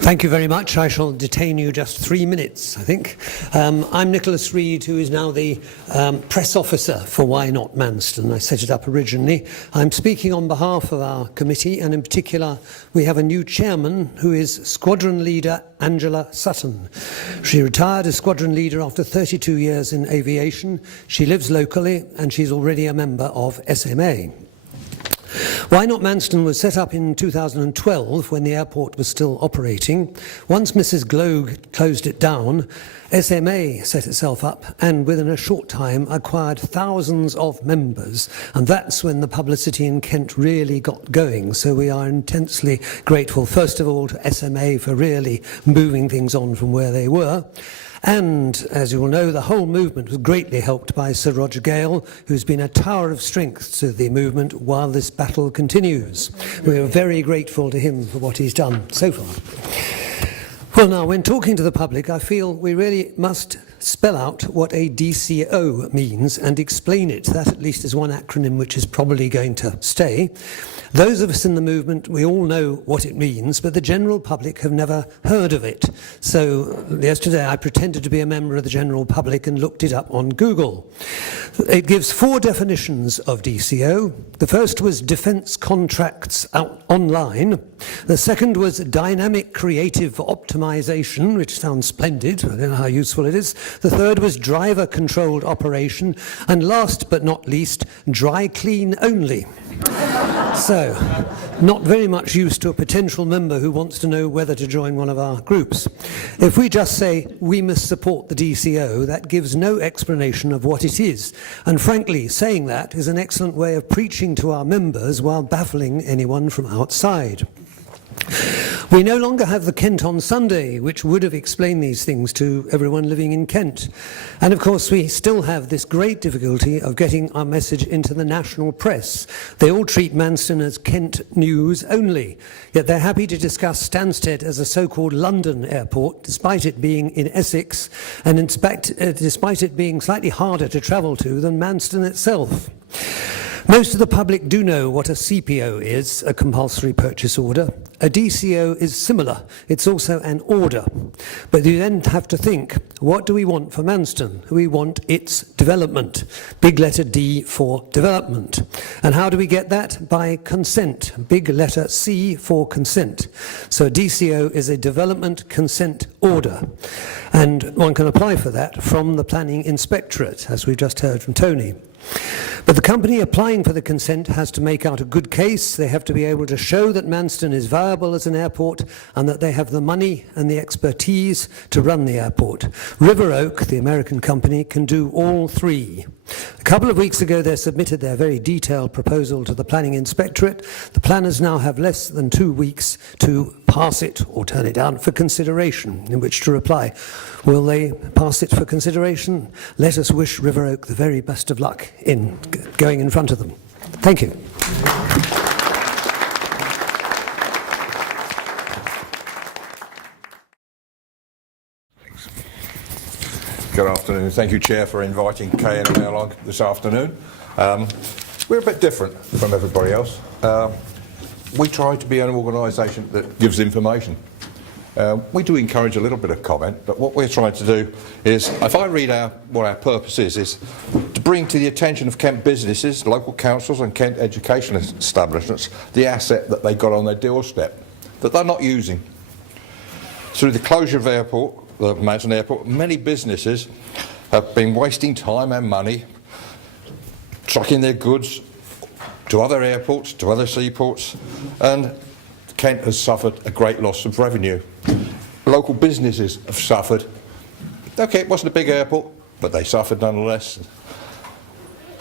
Thank you very much. I shall detain you just 3 minutes, I think. I'm Nicholas Reed, who is now the press officer for Why Not Manston. I set it up originally. I'm speaking on behalf of our committee, and in particular, we have a new chairman who is Squadron Leader Angela Sutton. She retired as Squadron Leader after 32 years in aviation. She lives locally, and she's already a member of SMA. Why Not Manston was set up in 2012 when the airport was still operating. Once Mrs. Gloag closed it down, SMA set itself up and within a short time acquired thousands of members, and that's when the publicity in Kent really got going. So we are intensely grateful, first of all, to SMA for really moving things on from where they were. And, as you will know, the whole movement was greatly helped by Sir Roger Gale, who's been a tower of strength to the movement while this battle continues. We are very grateful to him for what he's done so far. Well, now, when talking to the public, I feel we really must spell out what a DCO means and explain it. That, at least, is one acronym which is probably going to stay. Those of us in the movement, we all know what it means, but the general public have never heard of it. So yesterday I pretended to be a member of the general public and looked it up on Google. It gives 4 definitions of DCO. The first was defence contracts out online. The second was dynamic creative optimization, which sounds splendid. I don't know how useful it is. The third was driver controlled operation. And last but not least, dry clean only. So, not very much use to a potential member who wants to know whether to join one of our groups. If we just say we must support the DCO, that gives no explanation of what it is. And frankly, saying that is an excellent way of preaching to our members while baffling anyone from outside. We no longer have the Kent on Sunday, which would have explained these things to everyone living in Kent. And of course, we still have this great difficulty of getting our message into the national press. They all treat Manston as Kent news only, yet they're happy to discuss Stansted as a so-called London airport, despite it being in Essex, and in fact, despite it being slightly harder to travel to than Manston itself. Most of the public do know what a CPO is, a compulsory purchase order. A DCO is similar. It's also an order. But you then have to think, what do we want for Manston? We want its development. Big letter D for development. And how do we get that? By consent. Big letter C for consent. So a DCO is a development consent order. And one can apply for that from the Planning Inspectorate, as we just heard from Tony. But the company applying for the consent has to make out a good case. They have to be able to show that Manston is viable as an airport and that they have the money and the expertise to run the airport. River Oak, the American company, can do all 3. A couple of weeks ago, they submitted their very detailed proposal to the Planning Inspectorate. The planners now have less than 2 weeks to pass it or turn it down for consideration, in which to reply. Will they pass it for consideration? Let us wish River Oak the very best of luck in going in front of them. Thank you. Good afternoon. Thank you, Chair, for inviting KNMA along this afternoon. We're a bit different from everybody else. We try to be an organisation that gives information. We do encourage a little bit of comment, but what we're trying to do is, if I read what our purpose is to bring to the attention of Kent businesses, local councils and Kent education establishments the asset that they got on their doorstep that they're not using. Through the closure of the Manston Airport, many businesses have been wasting time and money trucking their goods to other airports, to other seaports, and Kent has suffered a great loss of revenue. Local businesses have suffered. Okay, it wasn't a big airport, but they suffered nonetheless.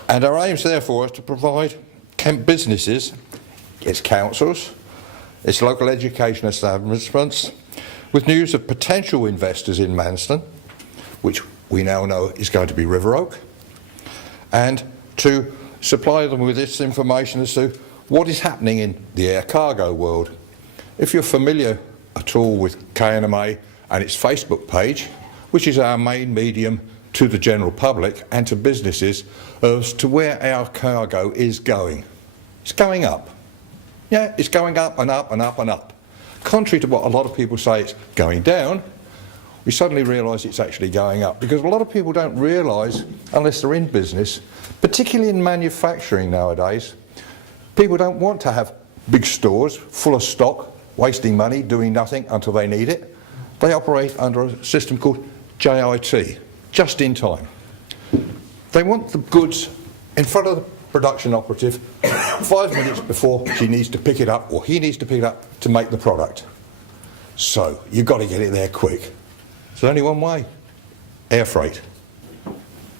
And our aims, therefore, is to provide Kent businesses, its councils, its local education establishments, with news of potential investors in Manston, which we now know is going to be River Oak, and to supply them with this information as to what is happening in the air cargo world. If you're familiar at all with KNMA and its Facebook page, which is our main medium to the general public and to businesses as to where our cargo is going. It's going up. Yeah, it's going up and up and up and up. contrary to what a lot of people say it's going down, we suddenly realise it's actually going up, because a lot of people don't realise, unless they're in business, particularly in manufacturing nowadays, people don't want to have big stores full of stock, wasting money, doing nothing until they need it. They operate under a system called JIT, just in time. They want the goods in front of the production operative 5 minutes before she needs to pick it up, or he needs to pick it up to make the product. So you've got to get it there quick. There's only one way: air freight.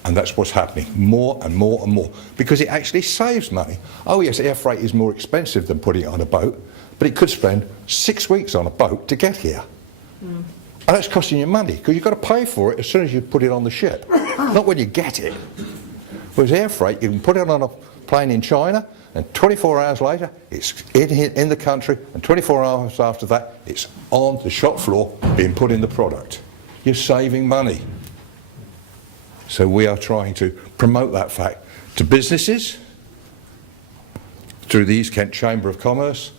And that's what's happening, more and more and more, because it actually saves money. Oh yes, air freight is more expensive than putting it on a boat, but it could spend 6 weeks on a boat to get here. And that's costing you money, because you've got to pay for it as soon as you put it on the ship, not when you get it. Whereas air freight, you can put it on a plane in China, and 24 hours later, it's in the country, and 24 hours after that, it's on the shop floor being put in the product. You're saving money. So we are trying to promote that fact to businesses, through the East Kent Chamber of Commerce,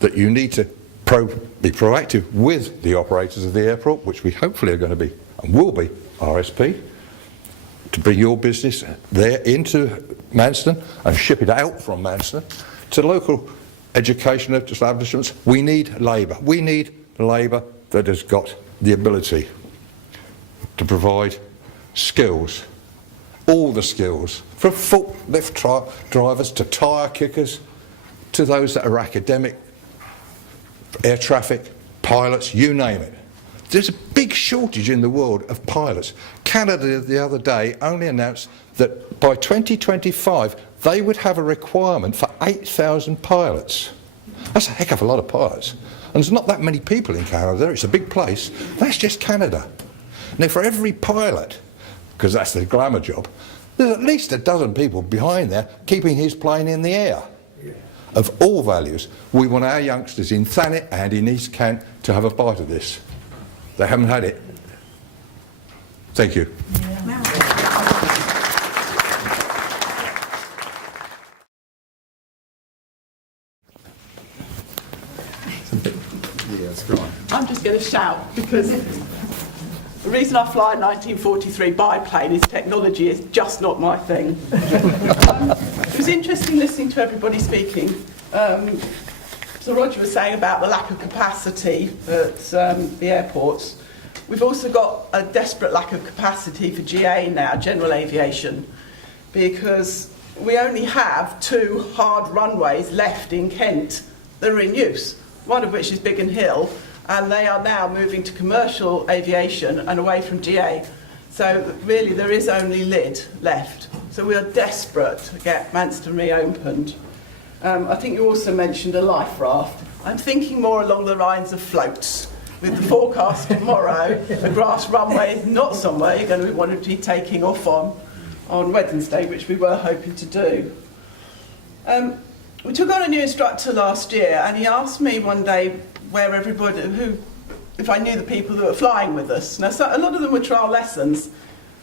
that you need to be proactive with the operators of the airport, which we hopefully are going to be and will be RSP, to bring your business there into Manston and ship it out from Manston to local educational establishments. We need labour. We need labour that has got the ability to provide skills, all the skills, from forklift drivers to tyre kickers, to those that are academic, air traffic, pilots, you name it. There's a big shortage in the world of pilots. Canada the other day only announced that by 2025 they would have a requirement for 8,000 pilots. That's a heck of a lot of pilots. And there's not that many people in Canada. It's a big place. That's just Canada. Now for every pilot, because that's the glamour job, there's at least a dozen people behind there keeping his plane in the air. Of all values, we want our youngsters in Thanet and in East Kent to have a bite of this. They haven't had it. Thank you. I'm just going to shout, because the reason I fly a 1943 biplane is technology is just not my thing. It was interesting listening to everybody speaking. So Roger was saying about the lack of capacity at the airports. We've also got a desperate lack of capacity for GA now, general aviation, because we only have 2 hard runways left in Kent that are in use, one of which is Biggin Hill, and they are now moving to commercial aviation and away from GA. So really there is only LID left. So we are desperate to get Manston reopened. I think you also mentioned a life raft. I'm thinking more along the lines of floats. With the forecast tomorrow, the grass runway is not somewhere you're going to want to be taking off on Wednesday, which we were hoping to do. We took on a new instructor last year, and he asked me one day where everybody, if I knew the people that were flying with us. Now, so a lot of them were trial lessons,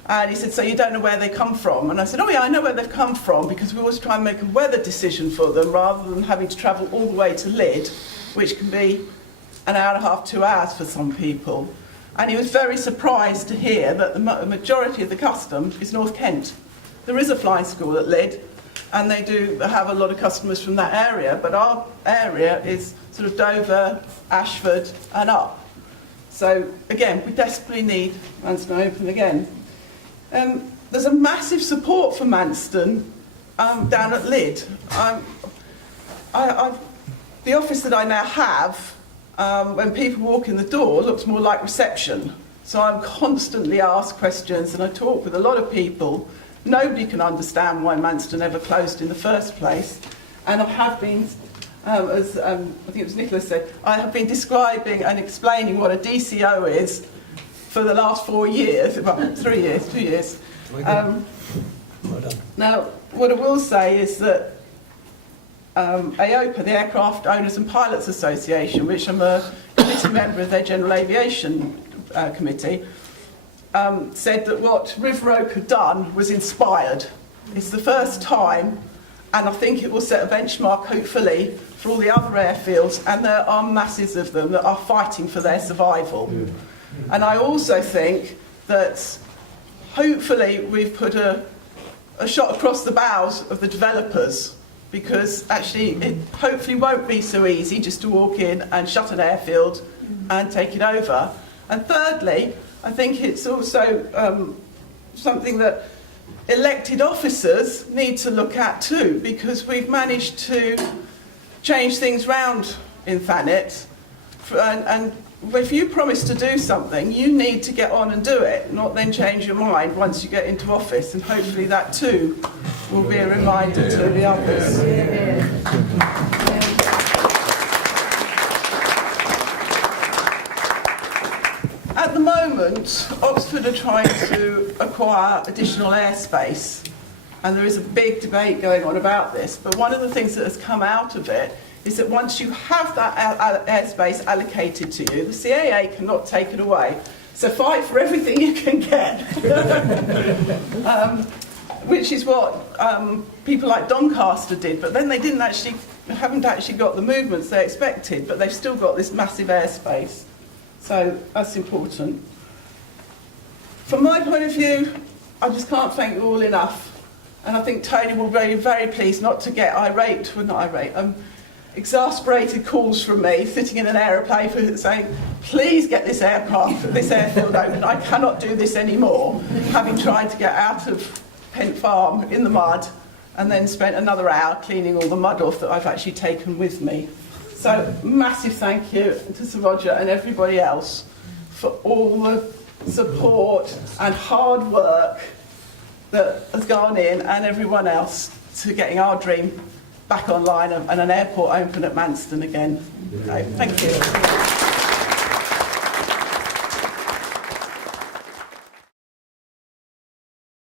and he said, so you don't know where they come from? And I said, oh yeah, I know where they've come from, because we always try and make a weather decision for them rather than having to travel all the way to Lyd, which can be an hour and a half, 2 hours for some people. And he was very surprised to hear that the majority of the custom is North Kent. There is a flying school at Lyd, and they do have a lot of customers from that area, but our area is sort of Dover, Ashford and up. So again, we desperately need Manston open again. There's a massive support for Manston down at Lyd. The office that I now have, when people walk in the door, looks more like reception. So I'm constantly asked questions, and I talk with a lot of people. Nobody can understand why Manston ever closed in the first place. And I have been, as I think it was Nicholas said, I have been describing and explaining what a DCO is for the last 4 years, well, 3 years, 2 years. Well done. Now, what I will say is that AOPA, the Aircraft Owners and Pilots Association, which I'm a committee member of their General Aviation Committee, said that what River Oak had done was inspired. It's the first time and I think it will set a benchmark, hopefully, for all the other airfields, and there are masses of them that are fighting for their survival. And I also think that hopefully we've put a shot across the bows of the developers, because actually it hopefully won't be so easy just to walk in and shut an airfield and take it over. And thirdly, I think it's also something that elected officers need to look at too, because we've managed to change things round in Thanet, and if you promise to do something, you need to get on and do it, not then change your mind once you get into office, and hopefully that too will be a reminder to the others. At the moment, Oxford are trying to acquire additional airspace, and there is a big debate going on about this, but one of the things that has come out of it is that once you have that airspace allocated to you, the CAA cannot take it away. So fight for everything you can get, which is what people like Doncaster did, but then they haven't actually got the movements they expected, but they've still got this massive airspace. So that's important. From my point of view, I just can't thank you all enough. And I think Tony will be very pleased not to get exasperated calls from me sitting in an aeroplane saying, please get this airfield open. I cannot do this anymore, having tried to get out of Pent Farm in the mud and then spent another hour cleaning all the mud off that I've actually taken with me. So massive thank you to Sir Roger and everybody else for all the support and hard work that has gone in, and everyone else, to getting our dream back online and an airport open at Manston again. Okay, thank you.